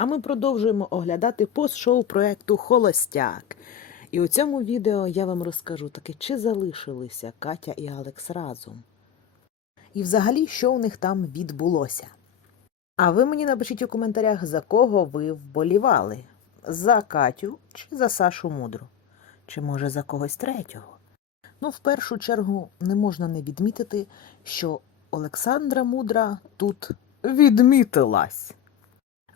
А ми продовжуємо оглядати пост-шоу проекту Холостяк. І у цьому відео я вам розкажу таки, чи залишилися Катя і Алекс разом. І взагалі, що у них там відбулося. А ви мені напишіть у коментарях, за кого ви вболівали: за Катю чи за Сашу Мудру? Чи може за когось третього? Ну, в першу чергу, не можна не відмітити, що Олександра Мудра тут відмітилась.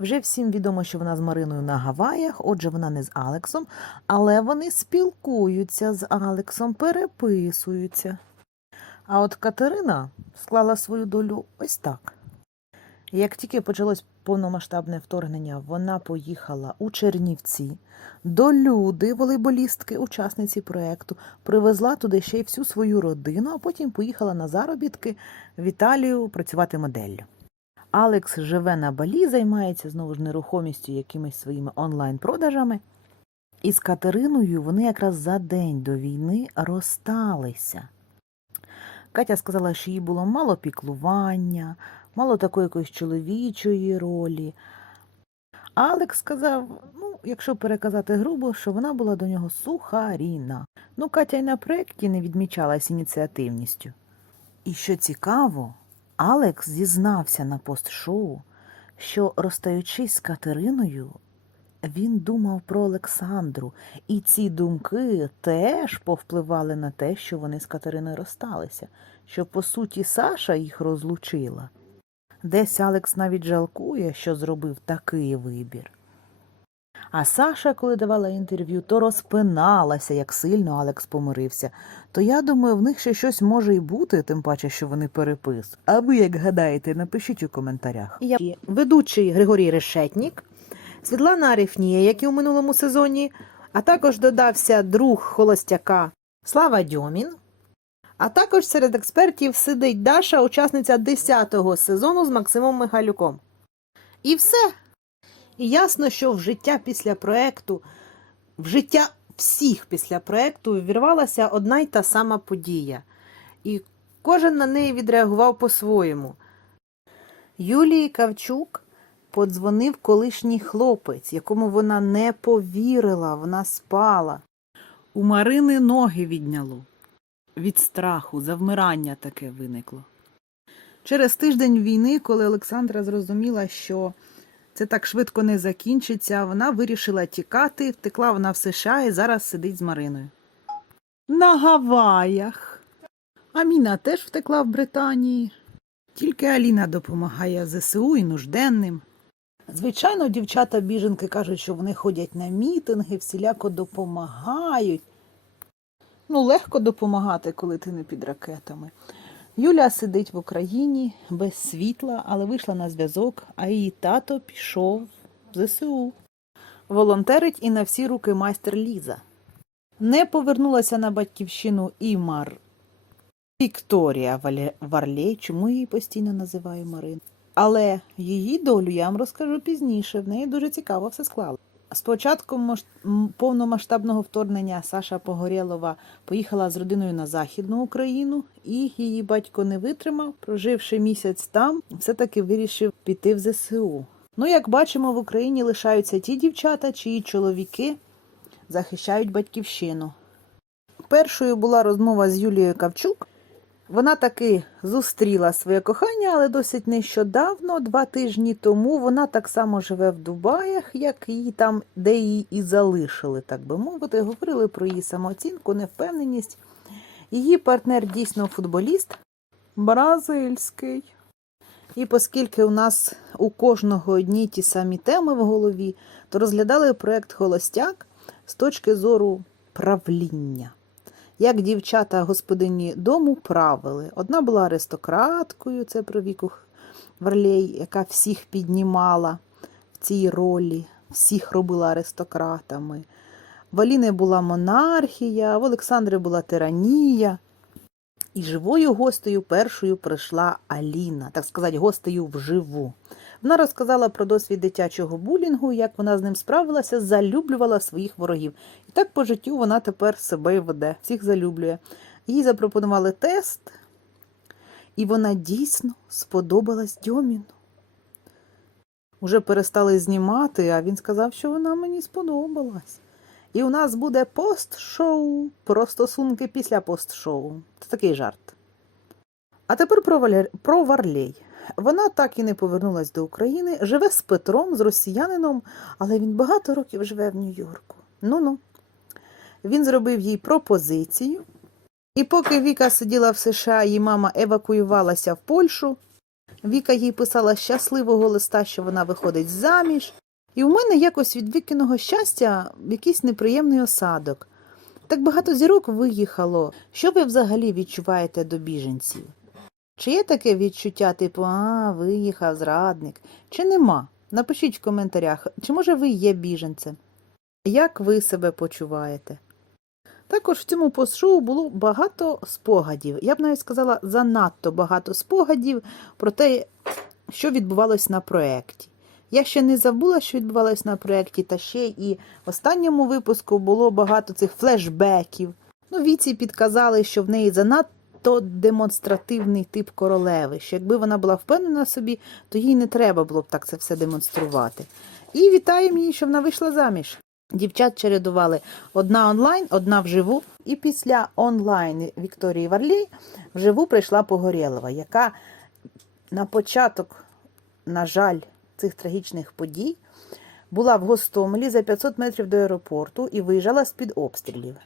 Вже всім відомо, що вона з Мариною на Гаваях, отже, вона не з Алексом, але вони спілкуються з Алексом, переписуються. А от Катерина склала свою долю ось так. Як тільки почалось повномасштабне вторгнення, вона поїхала у Чернівці до люди, волейболістки, учасниці проєкту, привезла туди ще й всю свою родину, а потім поїхала на заробітки в Італію працювати моделлю. Алекс живе на Балі, займається знову ж нерухомістю якимись своїми онлайн-продажами. І з Катериною вони якраз за день до війни розсталися. Катя сказала, що їй було мало піклування, мало такої якоїсь чоловічої ролі. Алекс сказав, ну, якщо переказати грубо, що вона була до нього сухаріна. Ну, Катя й на проєкті не відмічалась ініціативністю. І що цікаво, Алекс зізнався на пост-шоу, що, розстаючись з Катериною, він думав про Олександру, і ці думки теж повпливали на те, що вони з Катериною розсталися, що, по суті, Саша їх розлучила. Десь Алекс навіть жалкує, що зробив такий вибір. А Саша, коли давала інтерв'ю, то розпиналася, як сильно Алекс помирився. То я думаю, в них ще щось може й бути, тим паче, що вони переписують. А ви як гадаєте, напишіть у коментарях. Я ведучий Григорій Решетнік, Світлана Арифнія, як і у минулому сезоні, а також додався друг холостяка Слава Дьомін. А також серед експертів сидить Даша, учасниця 10-го сезону з Максимом Михайлюком. І все. І ясно, що в життя після проекту, в життя всіх після проекту ввірвалася одна й та сама подія. І кожен на неї відреагував по-своєму. Юлії Кавчук подзвонив колишній хлопець, якому вона не повірила, вона спала. У Марини ноги відняло. Від страху, завмирання таке виникло. Через тиждень війни, коли Олександра зрозуміла, що це так швидко не закінчиться, вона вирішила тікати, втекла вона в США і зараз сидить з Мариною. На Гаваях. Аміна теж втекла в Британії. Тільки Аліна допомагає ЗСУ і нужденним. Звичайно, дівчата-біженки кажуть, що вони ходять на мітинги, всіляко допомагають. Ну, легко допомагати, коли ти не під ракетами. Юля сидить в Україні без світла, але вийшла на зв'язок, а її тато пішов в ЗСУ. Волонтерить і на всі руки майстер Ліза. Не повернулася на батьківщину і Мар Вікторія Варлей, чому її постійно називаю Марин. Але її долю я вам розкажу пізніше. В неї дуже цікаво все склало. З початку маш- повномасштабного вторгнення Саша Погорєлова поїхала з родиною на Західну Україну, і її батько не витримав, проживши місяць там, все-таки вирішив піти в ЗСУ. Ну, як бачимо, в Україні лишаються ті дівчата, чиї чоловіки захищають батьківщину. Першою була розмова з Юлією Кавчук. Вона таки зустріла своє кохання, але досить нещодавно, два тижні тому, вона так само живе в Дубаях, як її там, де її і залишили, так би мовити. Говорили про її самооцінку, невпевненість. Її партнер дійсно футболіст бразильський. І оскільки у нас у кожного одні ті самі теми в голові, то розглядали проект Холостяк з точки зору правління як дівчата господині дому правили. Одна була аристократкою, це про віку Варлей, яка всіх піднімала в цій ролі, всіх робила аристократами. В Аліни була монархія, в Олександри була тиранія. І живою гостею першою прийшла Аліна, так сказати, гостею вживу. Вона розказала про досвід дитячого булінгу, як вона з ним справилася, залюблювала своїх ворогів. І так по життю вона тепер себе веде, всіх залюблює. Їй запропонували тест, і вона дійсно сподобалась Дьоміну. Уже перестали знімати, а він сказав, що вона мені сподобалась. І у нас буде пост-шоу про стосунки після пост-шоу. Це такий жарт. А тепер про, Валер... про Варлей. Вона так і не повернулась до України, живе з Петром, з росіянином, але він багато років живе в Нью-Йорку. Ну-ну. Він зробив їй пропозицію. І поки Віка сиділа в США, її мама евакуювалася в Польщу. Віка їй писала щасливого листа, що вона виходить заміж. І в мене якось від Вікиного щастя якийсь неприємний осадок. Так багато зірок виїхало. Що ви взагалі відчуваєте до біженців? Чи є таке відчуття, типу, а, виїхав зрадник? Чи нема? Напишіть в коментарях, чи може ви є біженцем? Як ви себе почуваєте? Також в цьому постшоу було багато спогадів. Я б навіть сказала, занадто багато спогадів про те, що відбувалось на проєкті. Я ще не забула, що відбувалось на проєкті, та ще і в останньому випуску було багато цих флешбеків. Ну, віці підказали, що в неї занадто демонстративний тип королеви, що якби вона була впевнена собі, то їй не треба було б так це все демонструвати. І вітаємо її, що вона вийшла заміж. Дівчат чередували одна онлайн, одна вживу. І після онлайн Вікторії Варлій вживу прийшла Погорєлова, яка на початок, на жаль, цих трагічних подій була в Гостомелі за 500 метрів до аеропорту і виїжджала з-під обстрілів.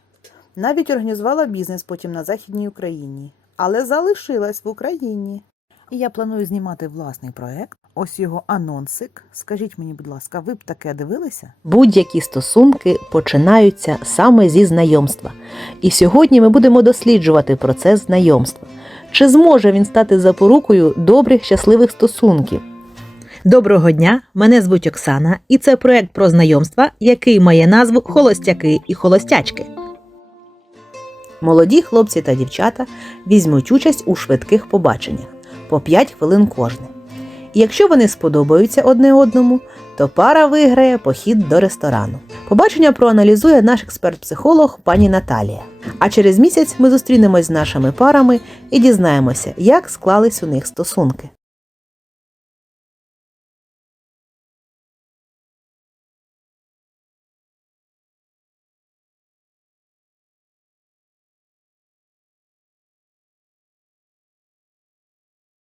Навіть організувала бізнес потім на Західній Україні, але залишилась в Україні. І я планую знімати власний проект. Ось його анонсик. Скажіть мені, будь ласка, ви б таке дивилися? Будь-які стосунки починаються саме зі знайомства. І сьогодні ми будемо досліджувати процес знайомства. Чи зможе він стати запорукою добрих щасливих стосунків? Доброго дня! Мене звуть Оксана, і це проект про знайомства, який має назву Холостяки і холостячки. Молоді хлопці та дівчата візьмуть участь у швидких побаченнях по 5 хвилин кожне. І якщо вони сподобаються одне одному, то пара виграє похід до ресторану. Побачення проаналізує наш експерт-психолог пані Наталія. А через місяць ми зустрінемось з нашими парами і дізнаємося, як склались у них стосунки.